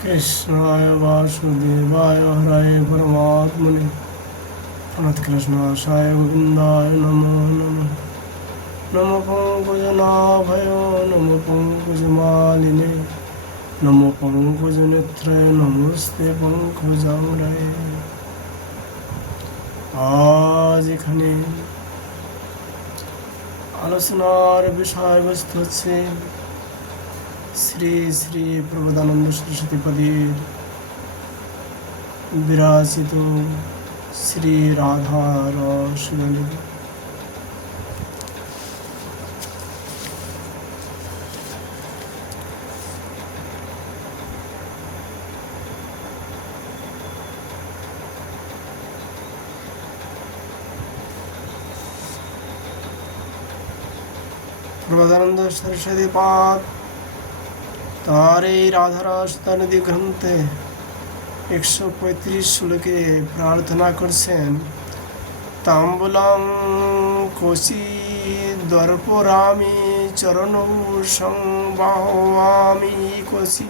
कृष्णाय वासुदेवाय हराय परमात्मने प्रणतकृष्णाशाय गोविन्दाय नमो नमः। नमो पङ्कजनाभय नमो पङ्कजमालिने नमो पङ्कजनेत्रे नमस्ते পঙ্কজাঙ্গরায়। আজ এখানে আলোচনার বিষয়বস্তু হচ্ছে শ্রী শ্রী প্রবোধানন্দ সরস্বতী পদের বিরাজিত শ্রী রাধা রসগোল্লা। প্রবোধানন্দ সরস্বতী পাদ তার এই রাধারসদানদী গ্রন্থে 135 শ্লোকে প্রার্থনা করছেন। তাম্বুলং কোশি দর্পরামি চরণ সংবাহমি কোশি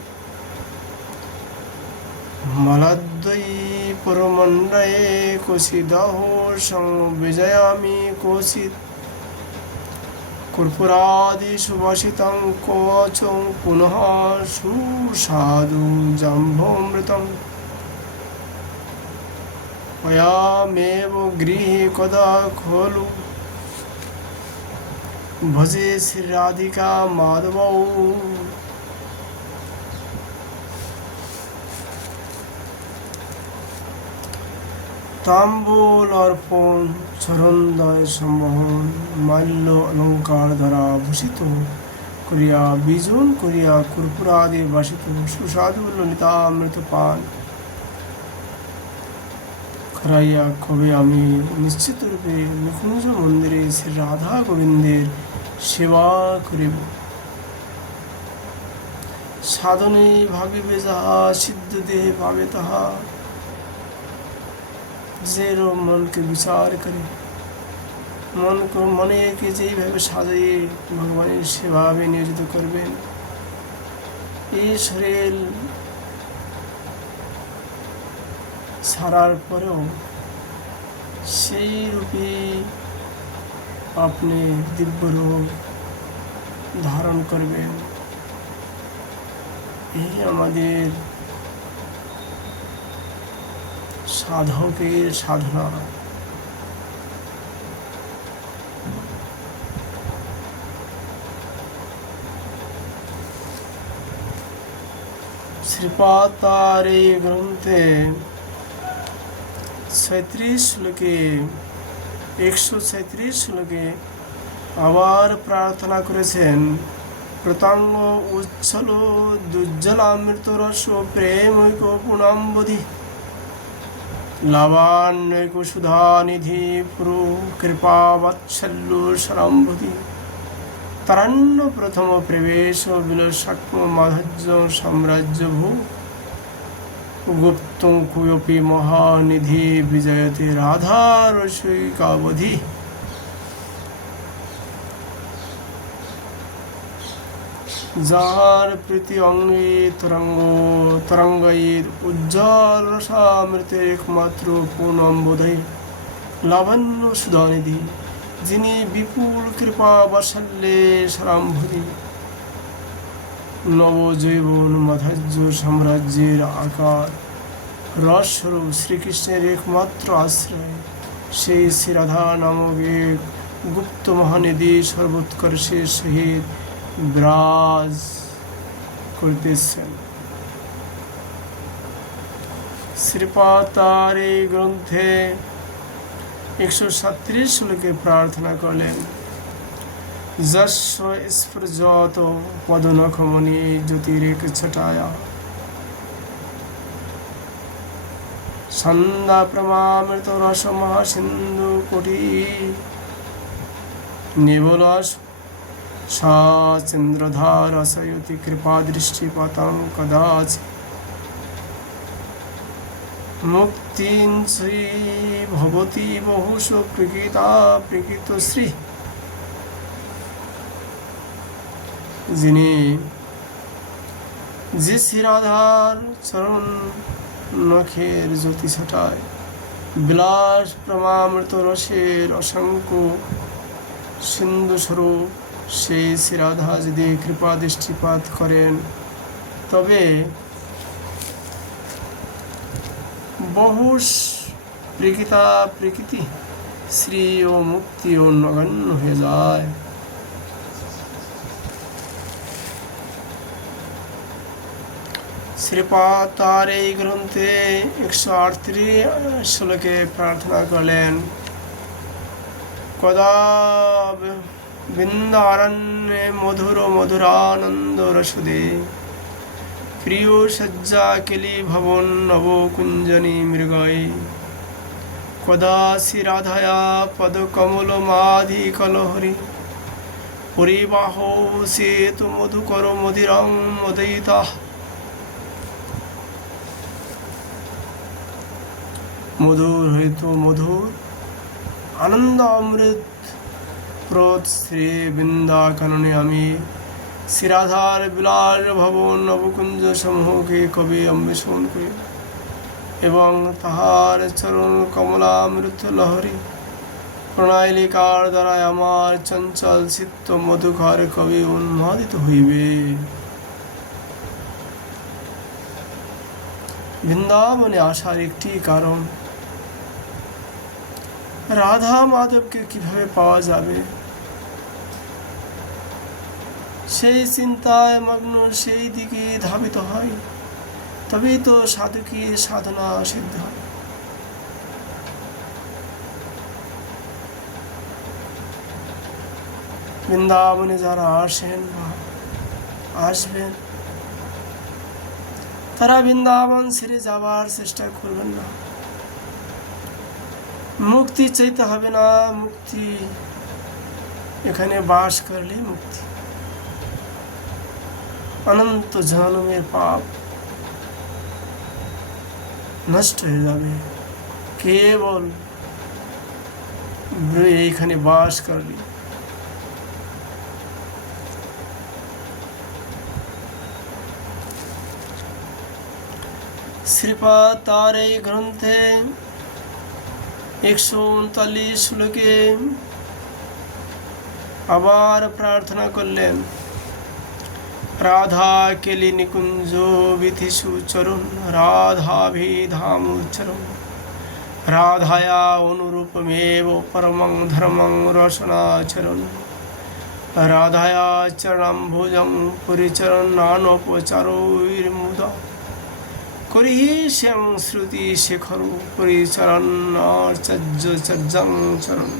মলদ্বৈ পুরমণ্ডয়ে কোশি দহ সংবিজয়ামি কোশিত কর্পূরাদি সুবাসিতং কচং পুনঃ সুস্বাদু জাম্ভমৃতম পয়ামেব গৃহে কদা খলু ভজে শ্রী রাধিকা মাধবৌ। তাম্বুল অর্পণ চরণদ্বয় সম্বহন মাল্য অলঙ্কার দ্বারা ভূষিত করিয়া বিজন করিয়া কর্পূরাদি বাসিত সুস্বাদু ললিতামৃত পান করাইয়া কবে আমি নিশ্চিত রূপে নিকুঞ্জ মন্দিরে শ্রী রাধা গোবিন্দের সেবা করিব। সাধনে ভাবিবে যাহা সিদ্ধ দেহে পাবে তাহা, যে মনকে বিচার করে মনকে যেইভাবে সাজিয়ে ভগবানের সেভাবে নিয়োজিত করবেন, এই শরীর ছাড়ার পরেও সেই রূপে আপনি দিব্য রূপ ধারণ করবেন। এই আমাদের সাধকের সাধনা। শ্রীপাদ তার এই গ্রন্থে 36 শ্লোকে 136 শ্লোকে আবার প্রার্থনা করেছেন। প্রতাঙ্গ উচ্ছল দুজ্জ্বলামৃত রস প্রেমৈক পুনাম্বধি লাবান্যৈক সুধানিধি পুরু কৃপা বাৎসল্য সরম্ভতি তারণ্য প্রথম প্রবেশ বিলসাক্ষ মাধুর্য সাম্রাজ্য ভূ গুপ্ত কুয়পি মহানিধি বিজয়তে রাধা রসিকাবধি। যাহার প্রীতি অঙ্গে তরঙ্গের উজ্জ্বল রসামৃতের একমাত্র পূর্ণম্বোধয় লাবণ্য সুধানিধি, যিনি বিপুল কৃপা বাৎসল্যে সারাম্ভরি নবজৈবন মাধুর্য সাম্রাজ্যের আকার রসস্বরূপ শ্রীকৃষ্ণের একমাত্র আশ্রয়, সেই শ্রীরাধা নামক এক গুপ্ত মহানিধি সর্বোৎকর্ষের সহিত বিরাজ করতেছেন। শ্রীপাদ তার এই গ্রন্থে 137 শ্লোকে প্রার্থনা করলেন। যস্য স্ফুর্জত পদনখমণি জ্যোতিরেক ছটায়া সন্ধ্যা প্রমামৃত রস মহাসিন্ধু কোটি নিবলস সা চন্দ্রধার রসয়তি কৃপা দৃষ্টিপাতং কদাচি মুক্তিং শ্রী ভবতি বহুষ প্রকৃতা প্রকৃত শ্রী। যিনি যে শ্রী রাধার চরণ নখের জ্যোতি ছটায়, বিলাস প্রমামৃত রসের অসংখ্য সিন্ধু স্বরূপ সেই শ্রী রাধা যদি কৃপা দৃষ্টিপাত করেন, তবে বহু প্রকৃতি শ্রী ও মুক্তি ও নগণ্য হয়ে যায়। শ্রীপাদ তার এই গ্রন্থে 138 শ্লোকে প্রার্থনা করলেন, কদা বৃন্দারণ্যে মধুর মধুরানন্দ রসদে, প্রিয় সজ্জা কেলি ভবন নবকুঞ্জনী মৃগয়, কদা শ্রী রাধায়া পদ কমল মাধি কলহরি, পরিবাহ সেতু মধুকর মধিরং মদয়িতা। মধুর হইতো মধুর আনন্দ অমৃত প্রদ শ্রী বৃন্দা কাননে আমি শ্রী রাধার বিলাস ভবন নবকুঞ্জ সমূহকে কবি অন্বেষণ করি এবং তাহার চরণ কমলামৃত লহরী প্রণালীকার দ্বারা আমার চঞ্চল চিত্ত মধুকর কবি উন্মাদিত হইবে। বৃন্দাবনে আসার একটি কারণ, রাধা মাধবকে কিভাবে পাওয়া যাবে সেই চিন্তায় মগ্ন, সেই দিকে ধাবিত হয়, তবেই তো সাধকের সাধনা সিদ্ধ হয়। বৃন্দাবনে যারা আসেন বা আসবেন, তারা বৃন্দাবন ছেড়ে যাবার চেষ্টা করবেন না। মুক্তি চাইতে হবে না, মুক্তি এখানে বাস করলে মুক্তি। অনন্ত জন্মের পাপ নষ্ট হয়ে যাবে কেবল এইখানে বাস করলে। শ্রীপাদ তার এই গ্রন্থে 139 শ্লোকে আবার প্রার্থনা করলেন, রাধা কেলি নিকুঞ্জ বিধিষু চরণ, রাধাভিধাম চরণ, রাধায়া অনুরূপমেব পরমং ধর্মং রসনাচরণ, রাধায়া চরণাম্ভুজং পরিচরণানোপচারৈর্মুদা, করিষ্যং শ্রুতি শেখর পরিচরণাচার্যং চরণ।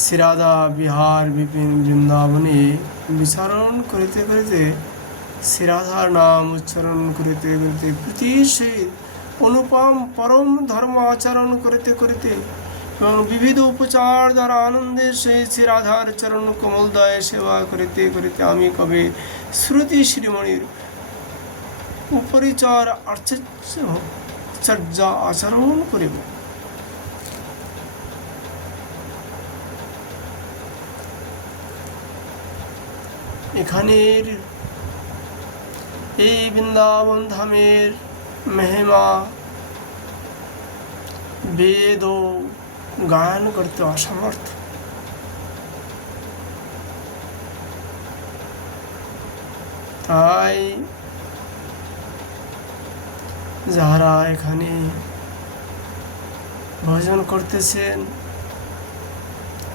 শ্রী রাধা বিহার বিপিন বৃন্দাবনে বিচরণ করিতে করিতে, শ্রী রাধার নাম উচ্চারণ করিতে করিতে, প্রীতিশীল অনুপম পরম ধর্ম আচরণ করিতে করিতে এবং বিবিধ উপচার দ্বারা আনন্দের সহিত শ্রী রাধার চরণ কমলদয় সেবা করিতে করিতে আমি কবে শ্রুতি শ্রীমণির উপরিচর আচার্য আচরণ করিব। এখানের এই বৃন্দাবন ধামের মহিমা বেদ ও গায়ন করতে অসমর্থ। তাই যারা এখানে ভজন করতেছেন,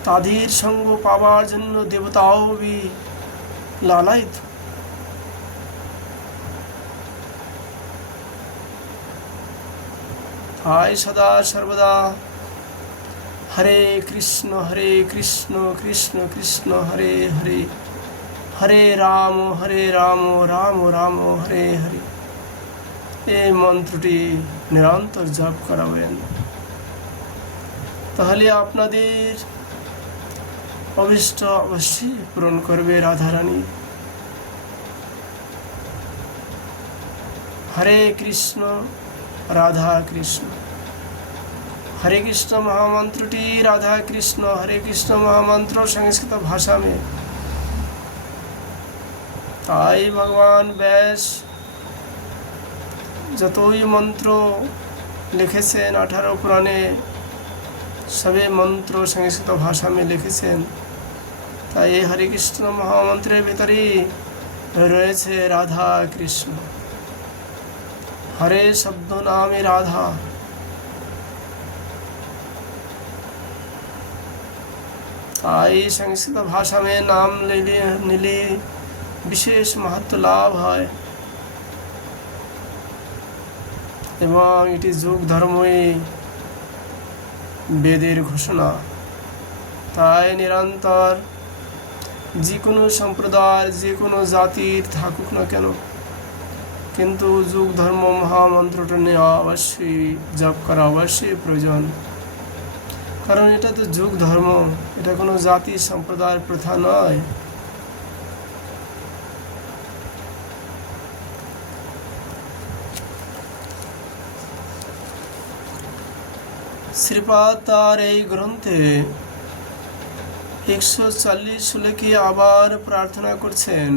তাদের সঙ্গ পাওয়ার জন্য দেবতাও লালায়িত। তাই সদা সর্বদা হরে কৃষ্ণ কৃষ্ণ কৃষ্ণ হরে হরে, হরে রাম রাম রাম হরে হরে, এই মন্ত্রটি নিরন্তর জপ করাবেন। তাহলে আপনাদের অভিষ্ট অবশ্যই পূরণ করবে রাধারানী। হরে কৃষ্ণ রাধা কৃষ্ণ, हरे कृष्ण महामंत्रटी राधा कृष्ण हरे कृष्ण महामंत्र संस्कृत भाषा में তাই ভগবান ব্যাস যতই মন্ত্র লিখেছেন 18 पुराने सभी मंत्र संस्कृत भाषा में লিখেছেন। তাই এই হরে কৃষ্ণ মহামন্ত্রের ভিতরেই রয়েছে রাধা কৃষ্ণ। हरे शब्द नामे राधा, ताई संस्कृत भाषा में नाम नीली विशेष महत्व लाभ है এবং এটি যুগ ধর্মই বেদের ঘোষণা। তাই নিরন্তর যে কোনো সম্প্রদায় যে কোনো জাতির থাকুক না কেন, কিন্তু যুগ ধর্ম মহামন্ত্রটা নেওয়া অবশ্যই জপ করা অবশ্যই প্রয়োজন। কারণ এটা তো যুগ ধর্ম, এটা কোনো জাতি সম্প্রদায়ের প্রথা নয়। শ্রীপাদ তার এই গ্রন্থে 140 শ্লোকে আবার প্রার্থনা করছেন,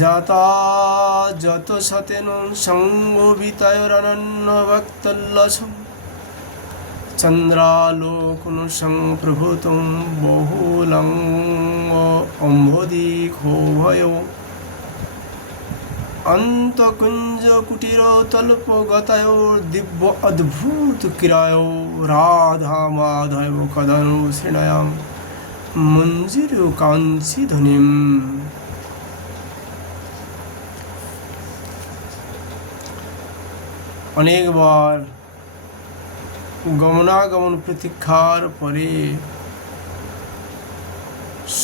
যাতা যত সতেন সঙ্গবিতায়রনন্য ভক্তল্লসম চন্দ্রালোকন সংপ্রভূতং বহুলং অম্ভোদি ক্ষোভয় অন্তকুঞ্জ কুটির তল্পগতায় দিব্য অদ্ভুত ক্রিয়ায় রাধা মাধব কদনু শ্রীণয়াম মঞ্জির কাঞ্চি ধ্বনিম। অনেকবার গমনাগমন প্রতীক্ষার পরে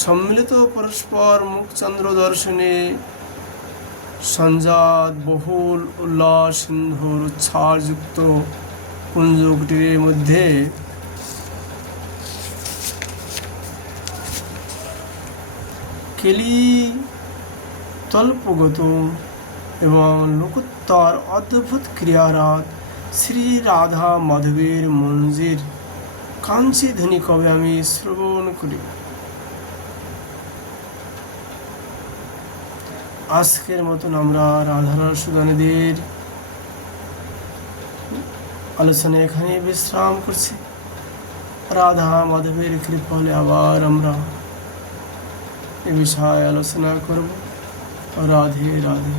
সম্মিলিত পরস্পর মুখচন্দ্র দর্শনে সঞ্জাত বহুল উল্লাস সিন্ধুর উচ্ছ্বাসযুক্ত কুঞ্জকুটিরের মধ্যে কেলি তল্পগত এবং লোকোত্তর অদ্ভুত ক্রিয়ারাত শ্রী রাধা মাধবের মঞ্জির কাঞ্চি ধ্বনি কবে আমি শ্রবণ করি। আজকের মতন আমরা রাধারসদানীদের আলোচনা এখানে বিশ্রাম করছি। রাধা মাধবের কৃপা হলে আবার আমরা এ বিষয়ে আলোচনা করব। রাধে রাধে।